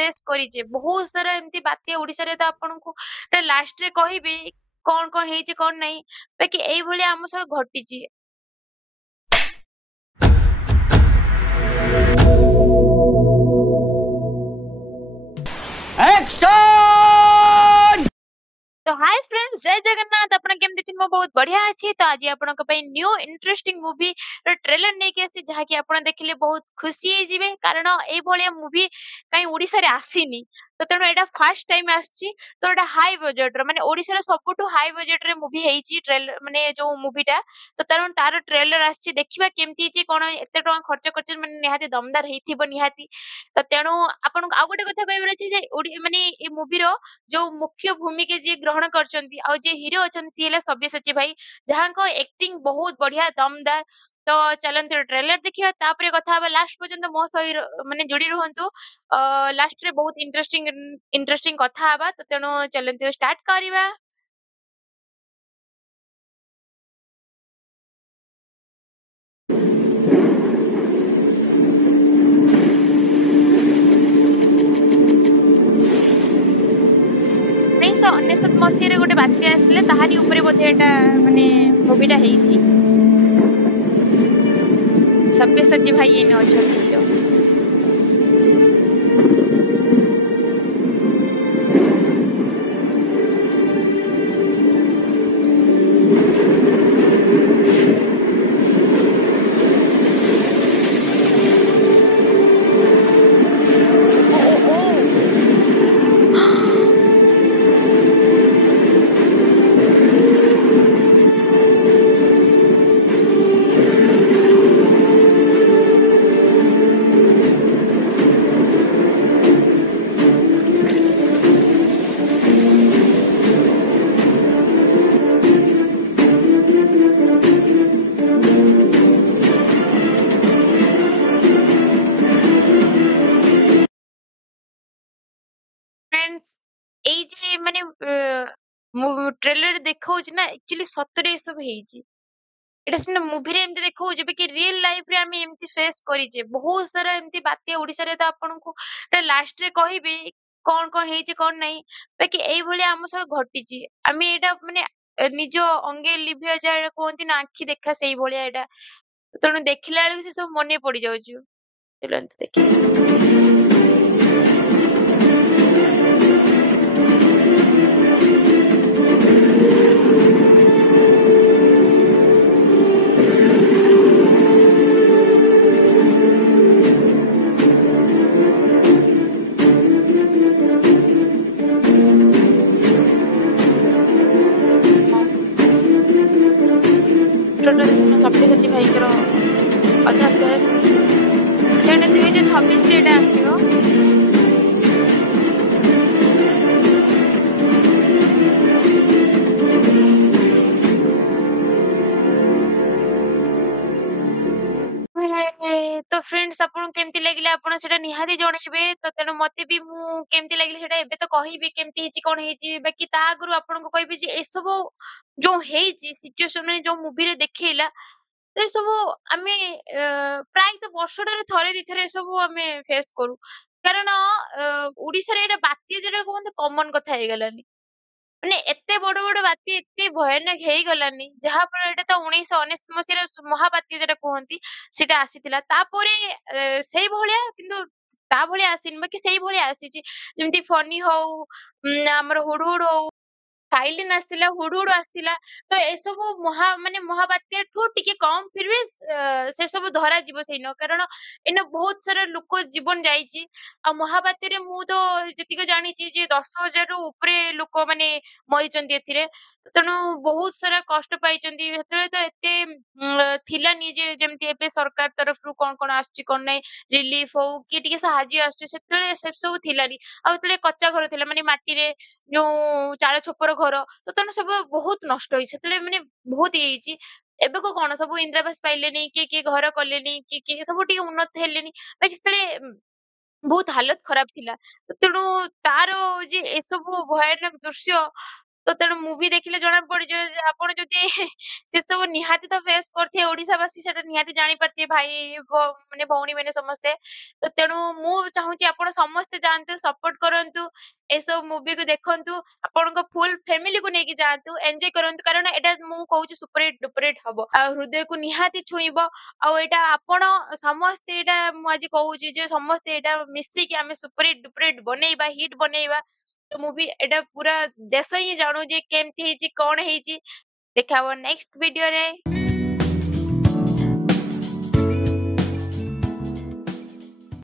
Face करिजे बहुत सारा एमती बात्या ओडिसा रे तो आपनको लास्ट रे कहबी कौन कौन ହେଇଛି କଣ ନାହିଁ ବାକି ଏଇଭଳିଆ ଆମ ସହ ଘଟିଛି। एक्शन। तो हाय फ्रेंड्स जय जगन्नाथ आपण केमती चिन्ह बहुत बढ़िया अछि तो आज आपनक पई न्यू इंटरेस्टिंग मूवी रो ट्रेलर नै के आसी जहा कि आपण देखिले बहुत खुशी हे जिवे कारण ए भलिया मूवी काई ओडिसा रे आसीनी तो तेनो एटा फर्स्ट टाइम आछि तो एटा हाई बजट रो माने ओडिसा रे सबटु हाई बजट रे मूवी हेछि ट्रेलर माने जो मूवीटा तो कारण तार ट्रेलर आछि देखिबा केमती छि कोन एते टका खर्च करछ माने निहाती दमदार हेथिबो निहाती तो तेनो आपण आ गोटे कथा कहबर अछि जे माने ए मूवी रो जो मुख्य भूमिका जी ग्रहण करचंती और जे हीरो अछन सी हेले सब्यसाची भाई जहां को एक्टिंग बहुत बढ़िया दमदार तो चलंत ट्रेलर देखियो तापरे कथा हबा लास्ट पर्यंत मो सही माने जुड़ी रहंतु लास्ट रे बहुत इंटरेस्टिंग इंटरेस्टिंग कथा हबा तो तेनो चलंत स्टार्ट करिवा। नहीं सो 19 मसीह रे गोटे बात्या आसले ताहारी ऊपर बोधे एटा माने मूवीटा हेछि सब्यसाची भाई एने अछन हीरो। ओ ओ ओ फ्रेंड्स एई जे माने ट्रेलर देखाउछ ना एक्चुअली सतरे सब हेछि एटा सिना मूवी रे एमती देखाउछ बे कि रियल लाइफ रे आमे एमती फेस करिजे बहुत सारा एमती बात्या ओडिसा रे तो आपनको लास्ट रे कहबी कौन कौन ହେଇଛି କଣ ନାହିଁ ବାକି ଏଇ ଭଳିଆ ଆମ ସହ ଘଟିଛି ଆମେ ଏଟା ମାନେ ନିଜ ଅଙ୍ଗେ ଲିଭିଆ ଯାଏ କୁହନ୍ତି ନା ଆଖି ଦେଖା ସେଇ ଭଳିଆ ଏଟା ତେଣୁ ଦେଖିଲା ବେଳକୁ ସେ ସବୁ ମନେ ପଡି ଯାଉଛି ଏମିତି ଦେଖିବା। ଛୋଟ ଦିନ ସବ୍ୟସାଚୀ ଭାଇଙ୍କର ଅଧ୍ୟାପ୍ୟାସ ସେଟା 2026 ରେ ଏଟା ଆସିବ। तो फ्रेंड्स आपन केमती लागिला आपन सेटा निहाती जणैबे तो तेनु मते भी मु केमती लागिला सेटा एबे तो कहिबे केमती हेची कोन हेची बाकी ता आगरु आपन को कहबे जे ए सब जो हेची सिचुएशन में जो मूवी रे देखैला तो ए सब आमे प्राय तो वर्षटारे थरे दी थरे सब आमे फेस करू कारण ओडिसा रे एटा बात्या जेटा कहते कॉमन कथा हे गलानी ମାନେ ଏତେ ବଡ ବଡ ବାତ୍ୟା ଏତେ ଭୟାନକ ହେଇଗଲାନି ଯାହା ଫଳରେ ଏଟା ତ 1919 ମସିହାର ମହାବାତ୍ୟା ଯେଟା କୁହନ୍ତି ସେଟା ଆସିଥିଲା ତାପରେ ସେଇ ଭଳିଆ କିନ୍ତୁ ତା ଭଳିଆ ଆସିନି ବାକି ସେଇ ଭଳିଆ ଆସିଛି ଯେମିତି ଫନି ହଉ ଆମର ହୁଡହୁଡ ହଉ फाइलिन आस्तिला हुडहुड आस्तिला तो ए सब माने महाबात्या ठू टिके कम फिर भी से सब धरा जीव सेन कारण इन बहुत सारा लोक जीवन जाइची आ महाबात्या रे मु तो जतिक जानी जे 10,000 रु ऊपरे लोक माने मरिचंती एथिरे तेणु बहुत सारा कष्ट पाइचंती हेतरे तो एते थिलानी जे जेमती एबे सरकार तरफ रु कोन कोन आछी कोन नै रिलीफ हो कि टिके सहाय्य आछी सेतले से सब थिलानी आ तेले कच्चा घर थिला माने माटी रे जो चाଳ ଛପର ଘର ତ ତେଣୁ ସବୁ ବହୁତ ନଷ୍ଟ ହେଇଛି ସେତେବେଳେ ମାନେ ବହୁତ ଇଏ ହେଇଛି ଏବେ କୁ କଣ ସବୁ ଇନ୍ଦିରାବାସ ପାଇଲେନି କିଏ କିଏ ଘର କଲେନି କିଏ କିଏ ସବୁ ଟିକେ ଉନ୍ନତ ହେଲେନି ବାକି ସେତେବେଳେ ବହୁତ ହାଲତ ଖରାପ ଥିଲା ତ ତେଣୁ ତାର ଯେ ଏସବୁ ଭୟାନକ ଦୃଶ୍ୟ ତ ତେଣୁ ମୁଭି ଦେଖିଲେ ଜଣା ପଡିଯିବ ଯେ ଆପଣ ଯଦି ସେ ସବୁ ନିହାତି ତ ଫେସ୍ କରିଥିବେ ଓଡିଶାବାସୀ ସେଟା ନିହାତି ଜାଣିପାରିଥିବେ ମାନେ ଭଉଣୀମାନେ ସମସ୍ତେ। ତ ତେଣୁ ମୁଁ ଚାହୁଁଛି ଆପଣ ସମସ୍ତେ ଯାଆନ୍ତୁ, ସପୋର୍ଟ କରନ୍ତୁ, ଏସବୁ ମୁଭିକୁ ଦେଖନ୍ତୁ, ଆପଣଙ୍କ ଫୁଲ୍ ଫ୍ୟାମିଲିକୁ ନେଇକି ଯାଆନ୍ତୁ, ଏନ୍ଜୟ କରନ୍ତୁ କାରଣ ଏଇଟା ମୁଁ କହୁଛି ସୁପର ହିଟ୍ ଡୁପର ହିଟ୍ ହବ। ଆଉ ହୃଦୟକୁ ନିହାତି ଛୁଇଁବ। ଆଉ ଏଇଟା ଆପଣ ସମସ୍ତେ ଏଇଟା ମୁଁ ଆଜି କହୁଛି ଯେ ସମସ୍ତେ ଏଇଟା ମିଶିକି ଆମେ ସୁପର ହିଟ୍ ଡୁପର ହିଟ୍ ବନେଇବା, ହିଟ୍ ବନେଇବା। ତ ମୁଭି ଏଇଟା ପୁରା ଦେଶ ହିଁ ଜାଣୁ ଯେ କେମିତି ହେଇଛି, କଣ ହେଇଛି। ଦେଖା ହବ ନେକ୍ସଟ ଭିଡିଓରେ।